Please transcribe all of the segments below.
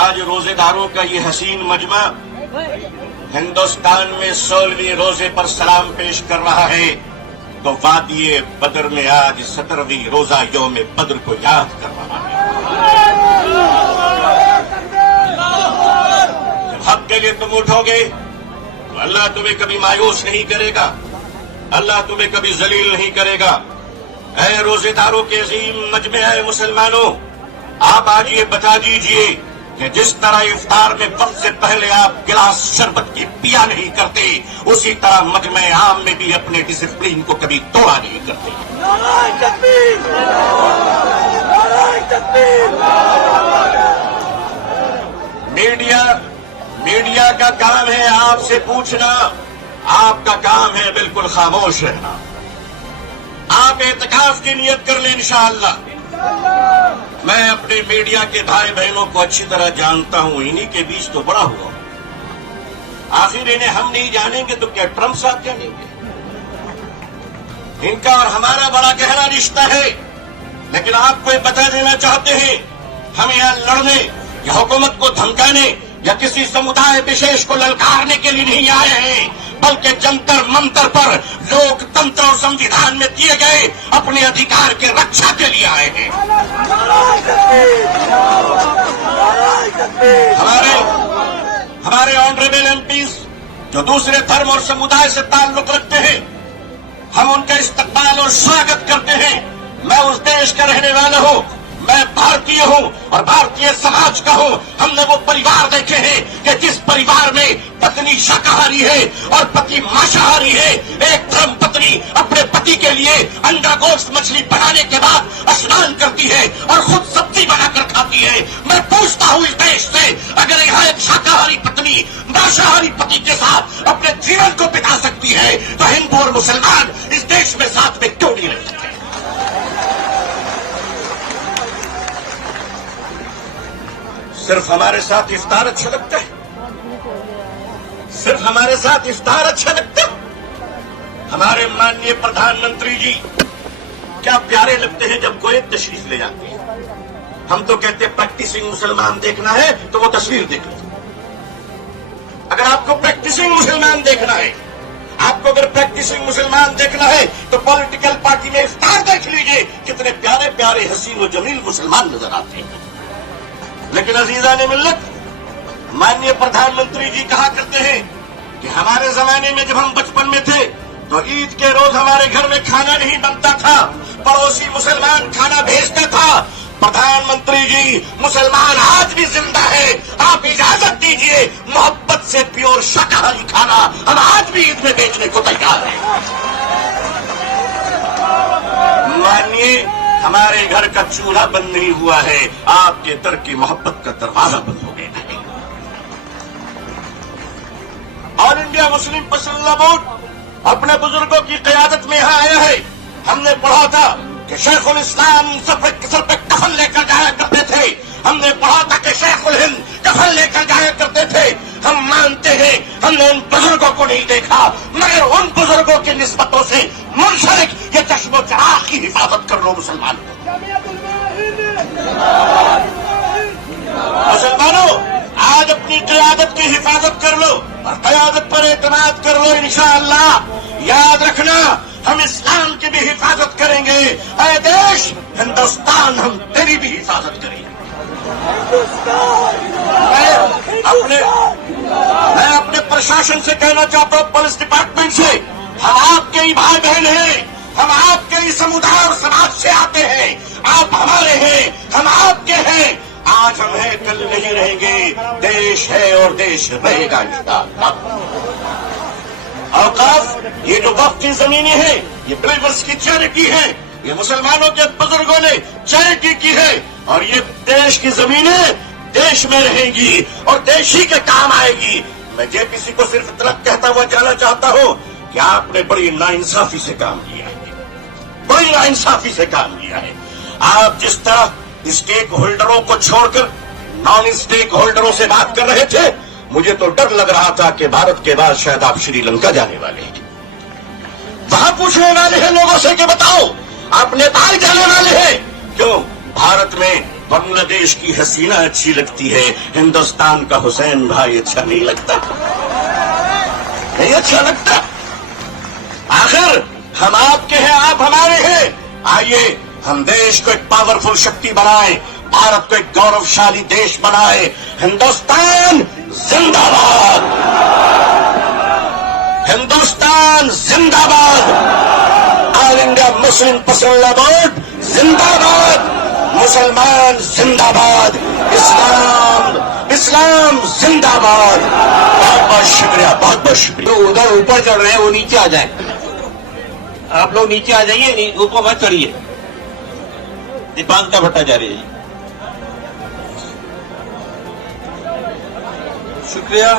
आज रोजेदारों का ये हसीन मजमा हिंदुस्तान में 16वीं रोजे पर सलाम पेश कर रहा है, तो वादिये बदर में आज 17वीं रोजा यौम बद्र को याद कर रहा है। जब हक के लिए तुम उठोगे तो अल्लाह तुम्हें कभी मायूस नहीं करेगा, अल्लाह तुम्हें कभी जलील नहीं करेगा। ऐ रोजेदारों के अजीम मजमे है मुसलमानों, आप आज ये बता दीजिए कि जिस तरह इफ्तार में वक्त से पहले आप गिलास शरबत की पिया नहीं करते, उसी तरह मजमे आम में भी अपने डिसिप्लिन को कभी तोड़ा नहीं करते। मीडिया का काम है आपसे पूछना, आपका काम है बिल्कुल खामोश रहना। आप एतकाफ की नियत कर लें इंशाअल्लाह। मैं अपने मीडिया के भाई बहनों को अच्छी तरह जानता हूं, इन्हीं के बीच तो बड़ा हुआ। आखिर इन्हें हम नहीं जानेंगे तो क्या ट्रंप साहब जानेंगे? इनका और हमारा बड़ा गहरा रिश्ता है। लेकिन आपको बता देना चाहते हैं, हम यहां लड़ने या हुकूमत को धमकाने या किसी समुदाय विशेष को ललकारने के लिए नहीं आए हैं, बल्कि जंतर मंतर पर लोकतंत्र और संविधान में दिए गए अपने अधिकार के रक्षा के लिए आए हैं। हमारे ऑनरेबल एमपीज जो दूसरे धर्म और समुदाय से ताल्लुक रखते हैं, हम उनका इस्तकबाल और स्वागत करते हैं। मैं उस देश का रहने वाला हूं, मैं भारतीय हूं और भारतीय समाज का हूं। हमने वो परिवार देखे हैं कि जिस परिवार में पत्नी शाकाहारी है और पति मांसाहारी है। एक धर्म पत्नी अपने पति के लिए अंडा गोश्त मछली बनाने के बाद स्नान करती है और खुद सब्जी बनाकर खाती है। मैं पूछता हूं इस देश से, अगर यहाँ एक शाकाहारी पत्नी मांसाहारी पति के साथ अपने जीवन को बिता सकती है, तो हिंदू और मुसलमान इस देश में साथ में क्यों नहीं रह सकते? सिर्फ हमारे साथ इफ्तार अच्छा लगता है, सिर्फ हमारे साथ इफ्तार अच्छा लगता है। हमारे माननीय प्रधानमंत्री जी क्या प्यारे लगते हैं जब कोई तशरीफ ले जाते हैं। हम तो कहते हैं प्रैक्टिसिंग मुसलमान देखना है तो वो तस्वीर देख लो। अगर आपको प्रैक्टिसिंग मुसलमान देखना है, आपको अगर प्रैक्टिसिंग मुसलमान देखना है तो पॉलिटिकल पार्टी में इफ्तार देख लीजिए, कितने प्यारे प्यारे हसीन और जमील मुसलमान नजर आते हैं। लेकिन अजीजान मिल्लत, माननीय प्रधानमंत्री जी कहा करते हैं कि हमारे जमाने में जब हम बचपन में थे तो ईद के रोज हमारे घर में खाना नहीं बनता था, पड़ोसी मुसलमान खाना भेजता था। प्रधानमंत्री जी, मुसलमान आज भी जिंदा है, आप इजाजत दीजिए मोहब्बत से प्योर शाकाहारी खाना हम आज भी ईद में बेचने को तैयार हैं। मानिए, हमारे घर का चूल्हा बंद नहीं हुआ है, आपके दर की मोहब्बत का दरवाजा बंद हो गया है। All India Muslim personal board अपने बुजुर्गों की क़यादत में यहां आया है। हमने पढ़ा था कि शेखुल इस्लाम सर पे कफन लेकर जाया करते थे। हमने पढ़ा था कि शेखुल हिंद कफन लेकर जाया करते थे। हम मानते हैं हमने उन बुजुर्गों को नहीं देखा, मगर उन बुजुर्गों की निस्बतों से मुनसलिक ये चश्मो चराग की हिफाजत कर लो मुसलमान। मुसलमानों, आज अपनी क़यादत की हिफाजत कर लो और क़यादत पर एतमाद कर लो। इंशाअल्लाह याद रखना, हम इस्लाम की भी हिफाजत करेंगे। ऐ देश हिंदुस्तान, हम तेरी भी हिफाजत करेंगे। मैं अपने प्रशासन से कहना चाहता हूं, पुलिस डिपार्टमेंट से, हम आपके ही भाई बहन हैं, हम आपके ही समुदाय और समाज से आते हैं। आप हमारे हैं, हम आपके हैं। आज हम हैं, कल नहीं रहेंगे। देश है और देश रहेगा इंशाअल्लाह। औकाफ, ये जो वक्फ की जमीनें हैं, ये बिल्वर्स की चैरिटी है, ये मुसलमानों के बुजुर्गों ने चैरिटी की है, और ये देश की जमीनें देश में रहेंगी और देश ही के काम आएगी। मैं जेपीसी को सिर्फ इतना कहता हुआ जाना चाहता हूं कि आपने बड़ी नाइंसाफी से काम किया है, बड़ी नाइंसाफी से काम किया है। आप जिस तरह स्टेक होल्डरों को छोड़कर नॉन स्टेक होल्डरों से बात कर रहे थे, मुझे तो डर लग रहा था कि भारत के बाद शायद आप श्रीलंका जाने वाले हैं। वहां पूछने वाले हैं लोगों से कि बताओ आप नेपाल जाने वाले हैं क्यों? भारत में बांग्लादेश की हसीना अच्छी लगती है, हिंदुस्तान का हुसैन भाई अच्छा नहीं लगता, नहीं अच्छा लगता। आखिर हम आपके हैं, आप हमारे हैं। आइए हम देश को एक पावरफुल शक्ति बनाएं, भारत को एक गौरवशाली देश बनाएं। हिंदुस्तान जिंदाबाद, हिंदुस्तान जिंदाबाद, all India Muslim personal board जिंदाबाद, मुसलमान जिंदाबाद, इस्लाम जिंदाबाद। बहुत बहुत शुक्रिया, बहुत बहुत शुक्रिया। जो उधर ऊपर चढ़ रहे हैं वो नीचे आ जाए, आप लोग नीचे आ जाइए, ऊपर मत चढ़िए। दीपांकर भट्टाचार्य जी। शुक्रिया।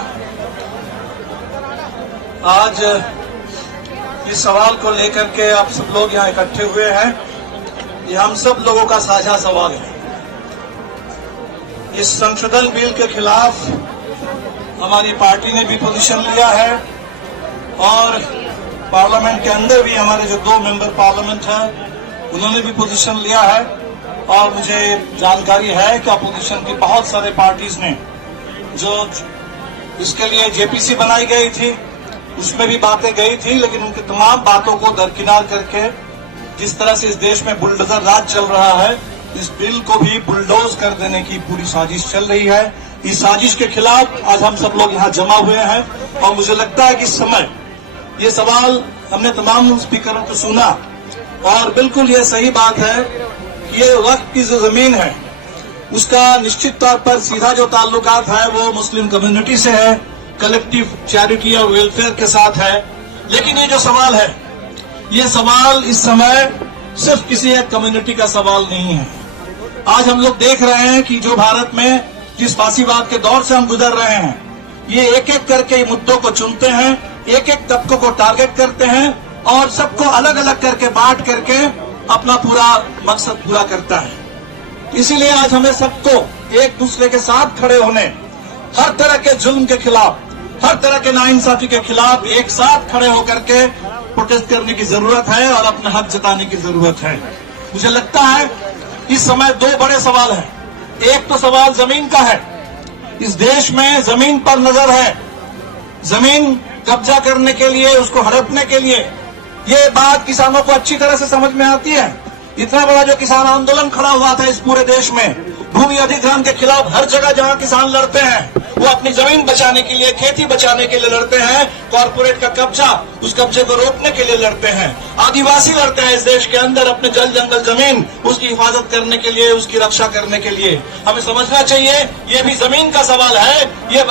आज इस सवाल को लेकर के आप सब लोग यहाँ इकट्ठे हुए हैं, ये हम सब लोगों का साझा सवाल है। इस संशोधन बिल के खिलाफ हमारी पार्टी ने भी पोजीशन लिया है और पार्लियामेंट के अंदर भी हमारे जो 2 मेंबर पार्लियामेंट हैं उन्होंने भी पोजीशन लिया है। और मुझे जानकारी है कि अपोजिशन की बहुत सारे पार्टीज ने जो इसके लिए जेपीसी बनाई गई थी उसमें भी बातें गई थी, लेकिन उनकी तमाम बातों को दरकिनार करके जिस तरह से इस देश में बुलडोजर राज चल रहा है, इस बिल को भी बुलडोज कर देने की पूरी साजिश चल रही है। इस साजिश के खिलाफ आज हम सब लोग यहाँ जमा हुए हैं और मुझे लगता है कि इस समय ये सवाल हमने तमाम स्पीकरों को सुना और बिल्कुल ये सही बात है कि ये वक्त की जो जमीन है उसका निश्चित तौर पर सीधा जो ताल्लुकात है वो मुस्लिम कम्युनिटी से है, कलेक्टिव चैरिटी और वेलफेयर के साथ है। लेकिन ये जो सवाल है, ये सवाल इस समय सिर्फ किसी एक कम्युनिटी का सवाल नहीं है। आज हम लोग देख रहे हैं कि जो भारत में जिस फासीवाद के दौर से हम गुजर रहे हैं, ये एक एक करके मुद्दों को चुनते हैं, एक एक तबकों को टारगेट करते हैं और सबको अलग अलग करके बांट करके अपना पूरा मकसद पूरा करता है। इसीलिए आज हमें सबको एक दूसरे के साथ खड़े होने, हर तरह के जुल्म के खिलाफ, हर तरह के नाइंसाफी के खिलाफ एक साथ खड़े होकर के प्रोटेस्ट करने की जरूरत है और अपना हक जताने की जरूरत है। मुझे लगता है इस समय 2 बड़े सवाल हैं। एक तो सवाल जमीन का है, इस देश में जमीन पर नजर है, जमीन कब्जा करने के लिए, उसको हड़पने के लिए। ये बात किसानों को अच्छी तरह से समझ में आती है। इतना बड़ा जो किसान आंदोलन खड़ा हुआ था इस पूरे देश में, भूमि अधिग्रहण के खिलाफ, हर जगह जहां किसान लड़ते हैं वो अपनी जमीन बचाने के लिए, खेती बचाने के लिए लड़ते हैं, कॉर्पोरेट का कब्जा, उस कब्जे को रोकने के लिए लड़ते हैं। आदिवासी लड़ते हैं इस देश के अंदर अपने जल जंगल जमीन, उसकी हिफाजत करने के लिए, उसकी रक्षा करने के लिए। हमें समझना चाहिए ये भी जमीन का सवाल है। ये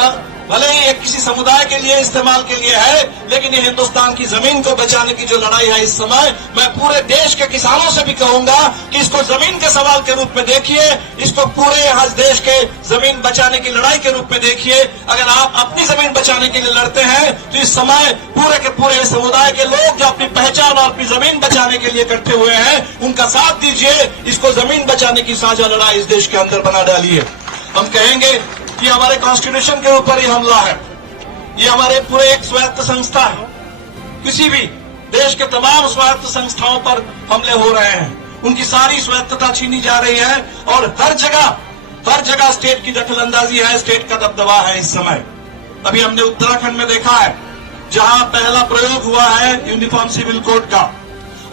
भले ही एक किसी समुदाय के लिए इस्तेमाल के लिए है, लेकिन ये हिंदुस्तान की जमीन को बचाने की जो लड़ाई है इस समय, मैं पूरे देश के किसानों से भी कहूंगा कि इसको जमीन के सवाल के रूप में देखिए, इसको पूरे यहाँ देश के जमीन बचाने की लड़ाई के रूप में देखिए। अगर आप अपनी जमीन बचाने के लिए लड़ते हैं तो इस समय पूरे के पूरे समुदाय के लोग जो अपनी पहचान और अपनी जमीन बचाने के लिए इकट्ठे हुए हैं उनका साथ दीजिए, इसको जमीन बचाने की साझा लड़ाई इस देश के अंदर बना डालिए। हम कहेंगे कि हमारे कॉन्स्टिट्यूशन के ऊपर ही हमला है, ये हमारे पूरे एक स्वायत्त संस्था है, किसी भी देश के तमाम स्वायत्त संस्थाओं पर हमले हो रहे हैं, उनकी सारी स्वायत्तता छीनी जा रही है और हर जगह स्टेट की दखलंदाजी है, स्टेट का दबदबा है इस समय। अभी हमने उत्तराखंड में देखा है जहां पहला प्रयोग हुआ है यूनिफॉर्म सिविल कोड का,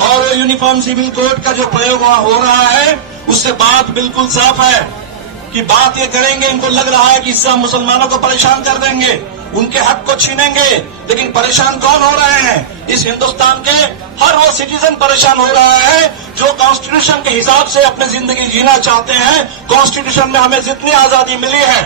और यूनिफॉर्म सिविल कोड का जो प्रयोग वहां हो रहा है उससे बात बिल्कुल साफ है कि बात ये करेंगे, इनको लग रहा है कि इससे हम मुसलमानों को परेशान कर देंगे, उनके हक को छीनेंगे। लेकिन परेशान कौन हो रहे हैं? इस हिंदुस्तान के हर वो सिटीजन परेशान हो रहा है जो कॉन्स्टिट्यूशन के हिसाब से अपनी जिंदगी जीना चाहते हैं। कॉन्स्टिट्यूशन में हमें जितनी आजादी मिली है,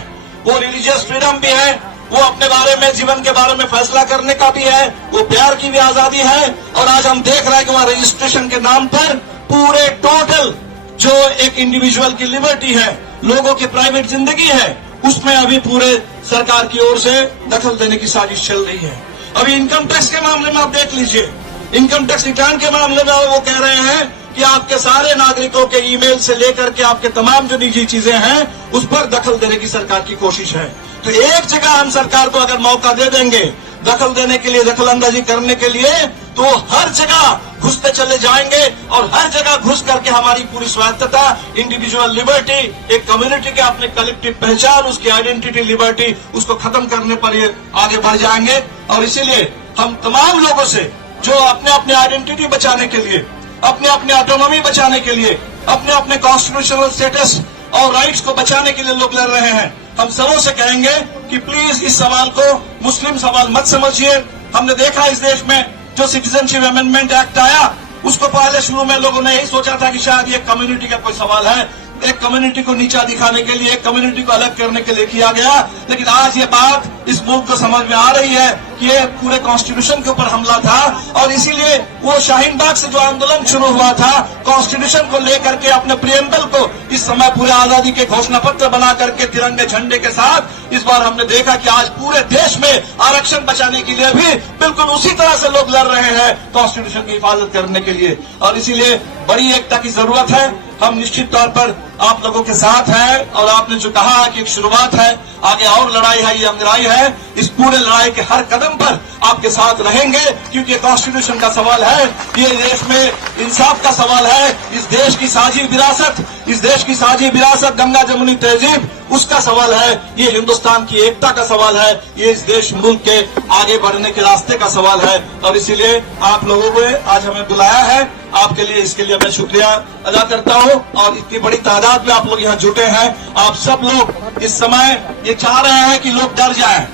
वो रिलीजियस फ्रीडम भी है, वो अपने बारे में, जीवन के बारे में फैसला करने का भी है, वो प्यार की भी आजादी है। और आज हम देख रहे हैं कि वहां रजिस्ट्रेशन के नाम पर पूरे टोटल जो एक इंडिविजुअल की लिबर्टी है, लोगों की प्राइवेट जिंदगी है, उसमें अभी पूरे सरकार की ओर से दखल देने की साजिश चल रही है। अभी इनकम टैक्स के मामले में आप देख लीजिए, इनकम टैक्स रिटर्न के मामले में वो कह रहे हैं कि आपके सारे नागरिकों के ईमेल से लेकर के आपके तमाम जो निजी चीजें हैं उस पर दखल देने की सरकार की कोशिश है। तो एक जगह हम सरकार को अगर मौका दे देंगे दखल देने के लिए, दखल अंदाजी करने के लिए, तो हर जगह घुसते चले जाएंगे और हर जगह घुस करके हमारी पूरी स्वायत्तता, इंडिविजुअल लिबर्टी, एक कम्युनिटी के अपने कलेक्टिव पहचान, उसकी आइडेंटिटी लिबर्टी, उसको खत्म करने पर ये आगे बढ़ जाएंगे। और इसीलिए हम तमाम लोगों से जो अपने अपने आइडेंटिटी बचाने के लिए, अपने अपने ऑटोनॉमी बचाने के लिए, अपने अपने कॉन्स्टिट्यूशनल स्टेटस और राइट्स को बचाने के लिए लोग लड़ रहे हैं, हम सबों से कहेंगे कि प्लीज इस सवाल को मुस्लिम सवाल मत समझिए। हमने देखा इस देश में जो सिटीजनशिप अमेंडमेंट एक्ट आया, उसको पहले शुरू में लोगों ने यही सोचा था कि शायद ये कम्युनिटी का कोई सवाल है, एक कम्युनिटी को नीचा दिखाने के लिए, एक कम्युनिटी को अलग करने के लिए किया गया। लेकिन आज ये बात इस मुल्क को समझ में आ रही है कि ये पूरे कॉन्स्टिट्यूशन के ऊपर हमला था और इसीलिए वो शाहीन बाग से जो आंदोलन शुरू हुआ था कॉन्स्टिट्यूशन को लेकर के, अपने प्रियम्बल को इस समय पूरे आजादी के घोषणा पत्र बना करके तिरंगे झंडे के साथ, इस बार हमने देखा कि आज पूरे देश में आरक्षण बचाने के लिए भी बिल्कुल उसी तरह से लोग लड़ रहे हैं कॉन्स्टिट्यूशन की हिफाजत करने के लिए। और इसीलिए बड़ी एकता की जरूरत है। हम निश्चित तौर पर आप लोगों के साथ हैं और आपने जो कहा कि एक शुरुआत है, आगे और लड़ाई है, ये लड़ाई है, इस पूरे लड़ाई के हर कदम पर आपके साथ रहेंगे क्योंकि कॉन्स्टिट्यूशन का सवाल है, ये देश में इंसाफ का सवाल है, इस देश की साझी विरासत, इस देश की साझी विरासत गंगा जमुनी तहजीब, उसका सवाल है, ये हिंदुस्तान की एकता का सवाल है, ये इस देश मुल्क के आगे बढ़ने के रास्ते का सवाल है। और इसीलिए आप लोगों ने आज हमें बुलाया है, आपके लिए, इसके लिए मैं शुक्रिया अदा करता हूं। और इतनी बड़ी तादाद में आप लोग यहाँ जुटे हैं, आप सब लोग इस समय ये चाह रहे हैं कि लोग डर जाएं,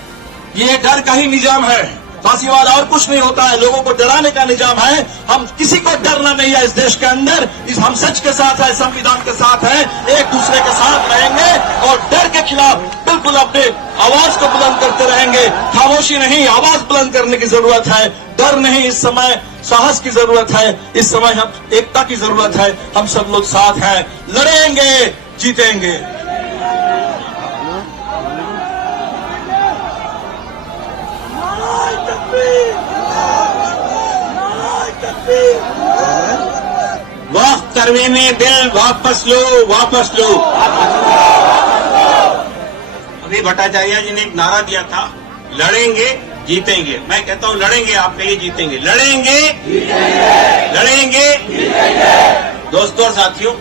ये डर का ही निजाम है, फांसीवाद और कुछ नहीं होता है, लोगों को डराने का निजाम है। हम किसी को डरना नहीं है इस देश के अंदर, इस हम सच के साथ है, संविधान के साथ है, एक दूसरे के साथ रहेंगे और डर के खिलाफ बिल्कुल अपने आवाज को बुलंद करते रहेंगे। खामोशी नहीं, आवाज बुलंद करने की जरूरत है, डर नहीं, इस समय साहस की जरूरत है, इस समय हम एकता की जरूरत है। हम सब लोग साथ हैं, लड़ेंगे, जीतेंगे। वक्त तरमीमी बिल वापस लो, वापस लो। अभी भट्टाचार्य जी ने एक नारा दिया था, लड़ेंगे जीतेंगे। मैं कहता हूं लड़ेंगे, आप कहिए जीतेंगे। लड़ेंगे, लड़ेंगे। दोस्तों और साथियों,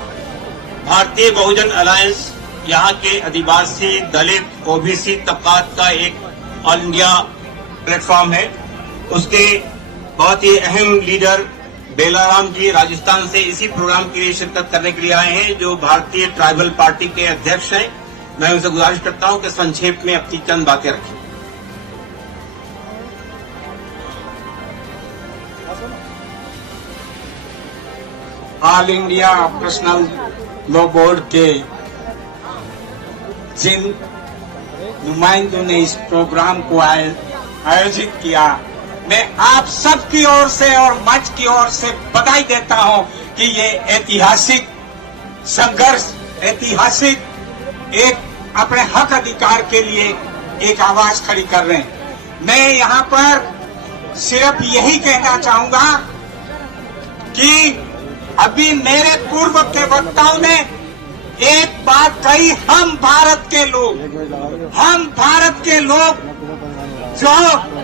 भारतीय बहुजन अलायंस यहाँ के आदिवासी, दलित, ओबीसी तबकात का एक ऑल इंडिया प्लेटफॉर्म है। उसके बहुत ही अहम लीडर बेलाराम जी राजस्थान से इसी प्रोग्राम के लिए शिरकत करने के लिए आए हैं, जो भारतीय ट्राइबल पार्टी के अध्यक्ष हैं। मैं उनसे गुजारिश करता हूं कि संक्षेप में अपनी चंद बातें रखें। All India personal law board के जिन नुमाइंदों ने इस प्रोग्राम को आयोजित किया, मैं आप सबकी ओर से और मंच की ओर से बधाई देता हूं कि ये ऐतिहासिक संघर्ष, ऐतिहासिक एक अपने हक अधिकार के लिए एक आवाज खड़ी कर रहे हैं। मैं यहाँ पर सिर्फ यही कहना चाहूंगा कि अभी मेरे पूर्व के वक्ताओं ने एक बात कही, हम भारत के लोग जो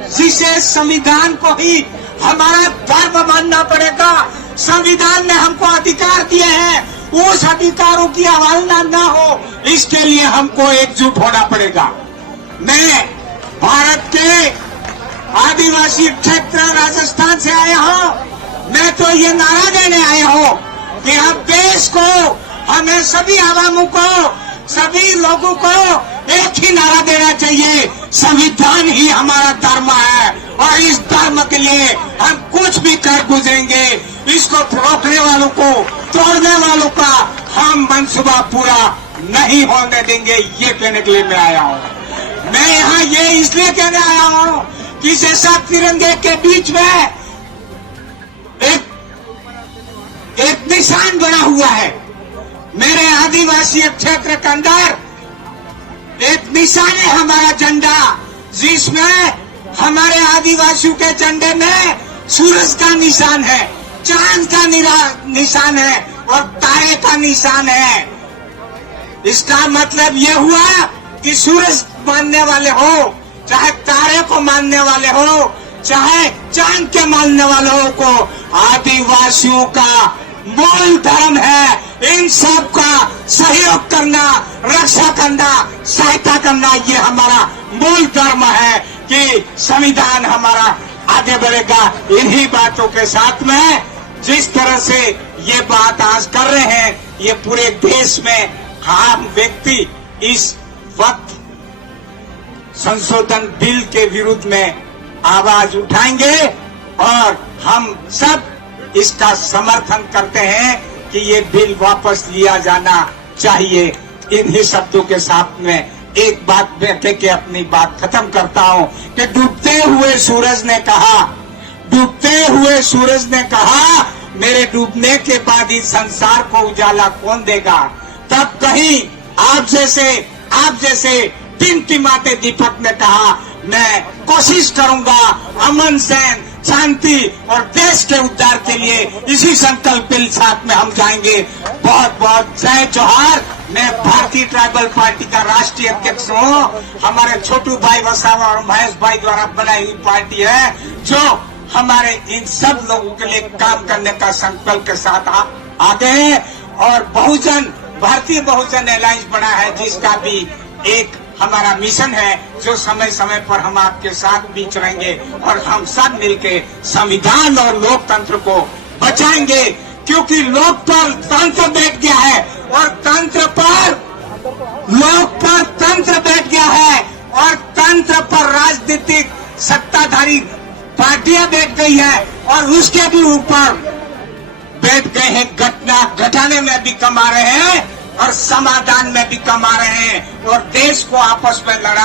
जिसे संविधान को ही हमारा धर्म मानना पड़ेगा, संविधान ने हमको अधिकार दिए हैं, उस अधिकारों की अवहेलना न हो, इसके लिए हमको एकजुट होना पड़ेगा। मैं भारत के आदिवासी क्षेत्र राजस्थान से आया हूँ, मैं तो ये नारा देने आया हूँ कि हम देश को, हमें सभी आवामों को, सभी लोगों को एक ही नारा देना चाहिए, संविधान ही हमारा धर्म है और इस धर्म के लिए हम कुछ भी कर गुजरेंगे। इसको रोकने वालों को, तोड़ने वालों का हम मंसूबा पूरा नहीं होने देंगे, ये कहने के लिए मैं आया हूँ। मैं यहाँ ये इसलिए कहने आया हूँ कि जैसा तिरंगे के बीच में एक निशान बना हुआ है, मेरे आदिवासी क्षेत्र के अंदर एक निशान है हमारा झंडा, जिसमें हमारे आदिवासियों के झंडे में सूरज का निशान है, चांद का निशान है और तारे का निशान है। इसका मतलब यह हुआ कि सूरज मानने वाले हो, चाहे तारे को मानने वाले हो, चाहे चांद के मानने वालों को, आदिवासियों का मूल धर्म है इन सब का सहयोग करना, रक्षा करना, सहायता करना। ये हमारा मूल धर्म है कि संविधान हमारा आगे बढ़ेगा। इन्हीं बातों के साथ में जिस तरह से ये बात आज कर रहे हैं, ये पूरे देश में आम व्यक्ति इस वक्त संशोधन बिल के विरुद्ध में आवाज उठाएंगे और हम सब इसका समर्थन करते हैं कि ये बिल वापस लिया जाना चाहिए। इन्हीं शब्दों के साथ में एक बात मैं कह के अपनी बात खत्म करता हूं कि डूबते हुए सूरज ने कहा मेरे डूबने के बाद इस संसार को उजाला कौन देगा। तब कहीं आप जैसे टिमटिमाते दीपक ने कहा मैं कोशिश करूंगा अमन सैन शांति और देश के उद्धार के लिए। इसी संकल्प के साथ में हम जाएंगे। बहुत बहुत जय जोहार। मैं भारतीय ट्राइबल पार्टी का राष्ट्रीय अध्यक्ष हूँ। हमारे छोटू भाई वसावा और महेश भाई द्वारा बनाई हुई पार्टी है जो हमारे इन सब लोगों के लिए काम करने का संकल्प के साथ आगे हैं। और भारतीय बहुजन अलायंस बना है जिसका भी एक हमारा मिशन है जो समय समय पर हम आपके साथ भी चलेंगे और हम सब मिलके संविधान और लोकतंत्र को बचाएंगे। क्योंकि लोक पर तंत्र बैठ गया है और तंत्र पर बैठ गया है और तंत्र पर राजनीतिक सत्ताधारी पार्टियां बैठ गई है और उसके भी ऊपर बैठ गए हैं। घटाने में भी कमा रहे हैं और समाधान में भी कमा रहे हैं और देश को आपस में लड़ा